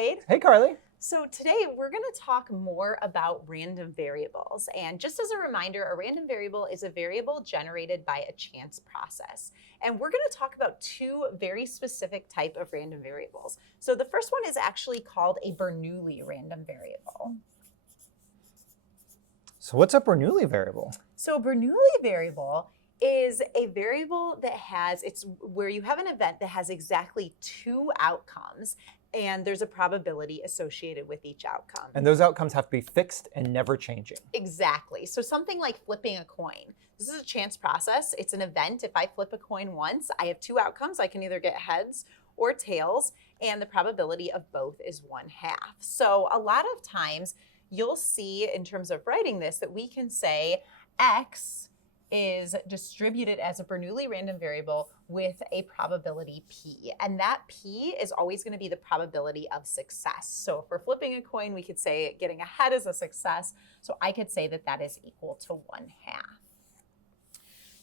Wade. Hey, Carly. So today we're going to talk more about random variables. And just as a reminder, a random variable is a variable generated by a chance process. And we're going to talk about two very specific type of random variables. So the first one is actually called a Bernoulli random variable. So what's a Bernoulli variable? So a Bernoulli variable is a variable that it's where you have an event that has exactly two outcomes, and there's a probability associated with each outcome. And those outcomes have to be fixed and never changing. Exactly. So something like flipping a coin. This is a chance process. It's an event. If I flip a coin once, I have two outcomes. I can either get heads or tails, and the probability of both is 1/2. So a lot of times you'll see in terms of writing this that we can say X is distributed as a Bernoulli random variable with a probability P. And that P is always going to be the probability of success. So if we're flipping a coin, we could say getting a head is a success. So I could say that that is equal to 1/2.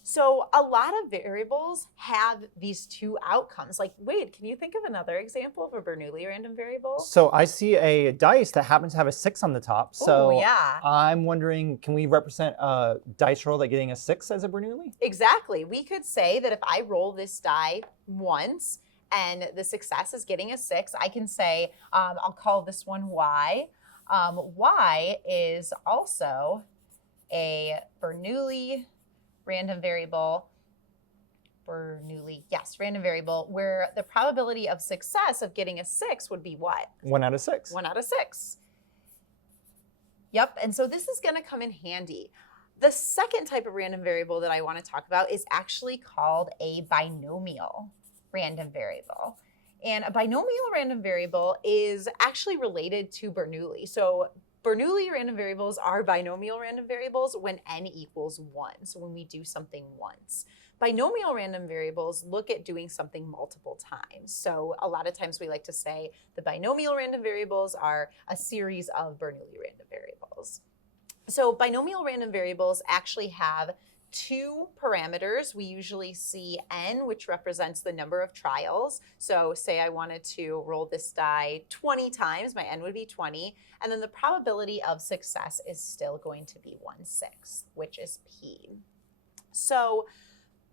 So a lot of variables have these two outcomes. Like, Wade, can you think of another example of a Bernoulli random variable? So I see a dice that happens to have a 6 on the top. So yeah. I'm wondering, can we represent a dice roll that getting a 6 as a Bernoulli? Exactly. We could say that if I roll this die once and the success is getting a 6, I can say, I'll call this one Y. Y is also a Bernoulli random variable, random variable, where the probability of success of getting a 6 would be what? 1 out of 6. 1 out of 6. Yep, and so this is gonna come in handy. The second type of random variable that I wanna talk about is actually called a binomial random variable. And a binomial random variable is actually related to Bernoulli. So Bernoulli random variables are binomial random variables when n equals 1, so when we do something once. Binomial random variables look at doing something multiple times. So a lot of times we like to say the binomial random variables are a series of Bernoulli random variables. So binomial random variables actually have two parameters. We usually see n, which represents the number of trials. So say I wanted to roll this die 20 times, my n would be 20, and then the probability of success is still going to be 1/6, which is p. So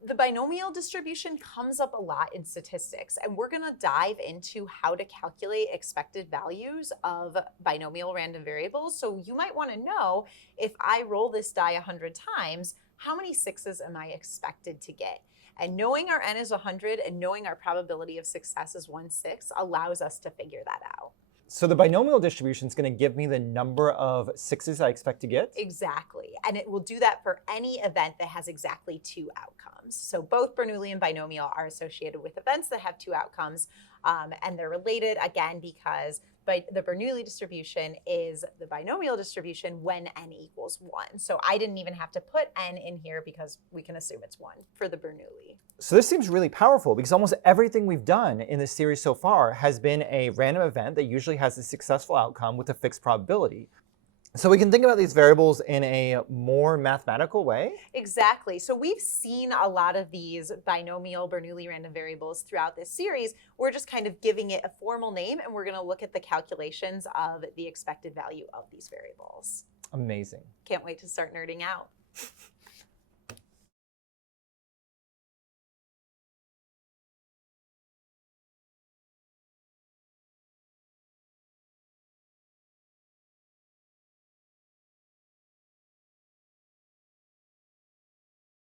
the binomial distribution comes up a lot in statistics, and we're going to dive into how to calculate expected values of binomial random variables. So you might want to know, if I roll this die 100 times, how many 6s am I expected to get? And knowing our n is 100 and knowing our probability of success is 1/6 allows us to figure that out. So the binomial distribution is going to give me the number of 6s I expect to get? Exactly. And it will do that for any event that has exactly two outcomes. So both Bernoulli and binomial are associated with events that have two outcomes. And they're related, again, because the Bernoulli distribution is the binomial distribution when n equals 1. So I didn't even have to put n in here because we can assume it's 1 for the Bernoulli. So this seems really powerful because almost everything we've done in this series so far has been a random event that usually has a successful outcome with a fixed probability. So we can think about these variables in a more mathematical way? Exactly. So we've seen a lot of these binomial Bernoulli random variables throughout this series. We're just kind of giving it a formal name, and we're going to look at the calculations of the expected value of these variables. Amazing. Can't wait to start nerding out.